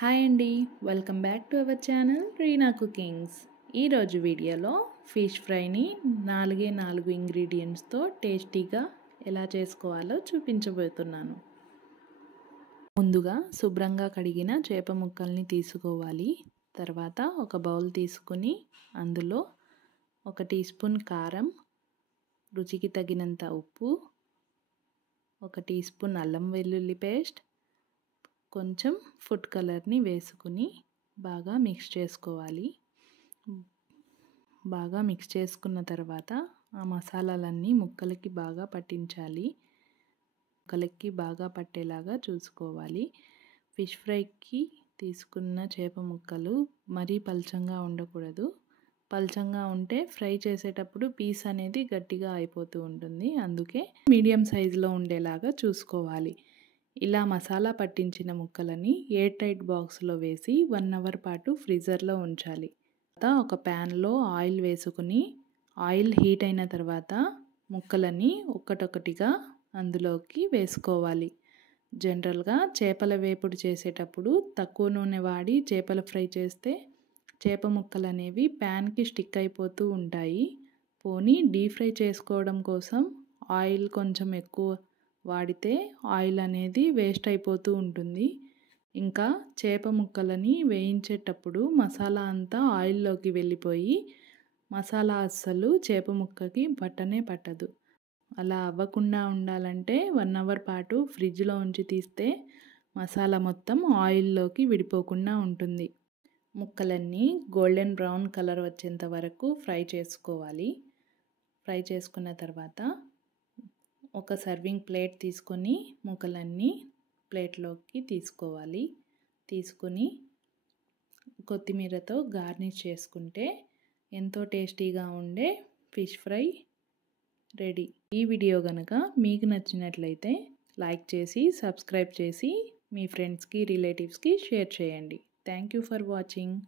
Hi అండి, welcome back to our channel Reena cookings. ఈరోజు వీడియోలో ఫిష్ ఫ్రైని 4 ఇంగ్రీడియంట్స్తో టేస్టీగా ఎలా చేసుకోవాలో చూపించబోతున్నాను. ముందుగా శుభ్రంగా కడిగిన చేప ముక్కల్ని తీసుకోవాలి. తర్వాత ఒక బౌల్ తీసుకుని అందులో 1 టీ స్పూన్ కారం, రుచికి తగినంత ఉప్పు, 1 టీ స్పూన్ అల్లం వెల్లుల్లి పేస్ట్, కొంచెం ఫుడ్ కలర్ని వేసుకుని బాగా మిక్స్ చేసుకోవాలి. బాగా మిక్స్ చేసుకున్న తర్వాత ఆ మసాలాలన్నీ ముక్కలకి బాగా పట్టించాలి. ముక్కలకి బాగా పట్టేలాగా చూసుకోవాలి. ఫిష్ ఫ్రైకి తీసుకున్న చేప ముక్కలు మరీ పల్చంగా ఉండకూడదు. పల్చంగా ఉంటే ఫ్రై చేసేటప్పుడు పీస్ అనేది గట్టిగా అయిపోతూ ఉంటుంది. అందుకే మీడియం సైజులో ఉండేలాగా చూసుకోవాలి. ఇలా మసాలా పట్టించిన ముక్కలని ఎయిర్ టైట్ బాక్స్లో వేసి 1 అవర్ పాటు ఫ్రీజర్లో ఉంచాలి. తర్వాత ఒక ప్యాన్లో ఆయిల్ వేసుకుని ఆయిల్ హీట్ అయిన తర్వాత ముక్కలని ఒక్కటొక్కటిగా అందులోకి వేసుకోవాలి. జనరల్గా చేపల వేపుడు చేసేటప్పుడు తక్కువ నూనె వాడి చేపల ఫ్రై చేస్తే చేప ముక్కలు అనేవి ప్యాన్కి స్టిక్ అయిపోతూ ఉంటాయి. పోనీ డీప్ ఫ్రై చేసుకోవడం కోసం ఆయిల్ కొంచెం ఎక్కువ వాడితే ఆయిల్ అనేది వేస్ట్ అయిపోతూ ఉంటుంది. ఇంకా చేప ముక్కలని వేయించేటప్పుడు మసాలా అంతా ఆయిల్లోకి వెళ్ళిపోయి మసాలా అస్సలు చేప ముక్కకి పట్టనే పట్టదు. అలా అవ్వకుండా ఉండాలంటే 1 అవర్ పాటు ఫ్రిడ్జ్లో ఉంచి తీస్తే మసాలా మొత్తం ఆయిల్లోకి విడిపోకుండా ఉంటుంది. ముక్కలన్నీ గోల్డెన్ బ్రౌన్ కలర్ వచ్చేంత వరకు ఫ్రై చేసుకోవాలి. ఫ్రై చేసుకున్న తర్వాత ఒక సర్వింగ్ ప్లేట్ తీసుకొని ముక్కలన్నీ ప్లేట్లోకి తీసుకోవాలి. తీసుకొని కొత్తిమీరతో గార్నిష్ చేసుకుంటే ఎంతో టేస్టీగా ఉండే ఫిష్ ఫ్రై రెడీ. ఈ వీడియో కనుక మీకు నచ్చినట్లయితే లైక్ చేసి సబ్స్క్రైబ్ చేసి మీ ఫ్రెండ్స్కి రిలేటివ్స్కి షేర్ చేయండి. Thank you for watching.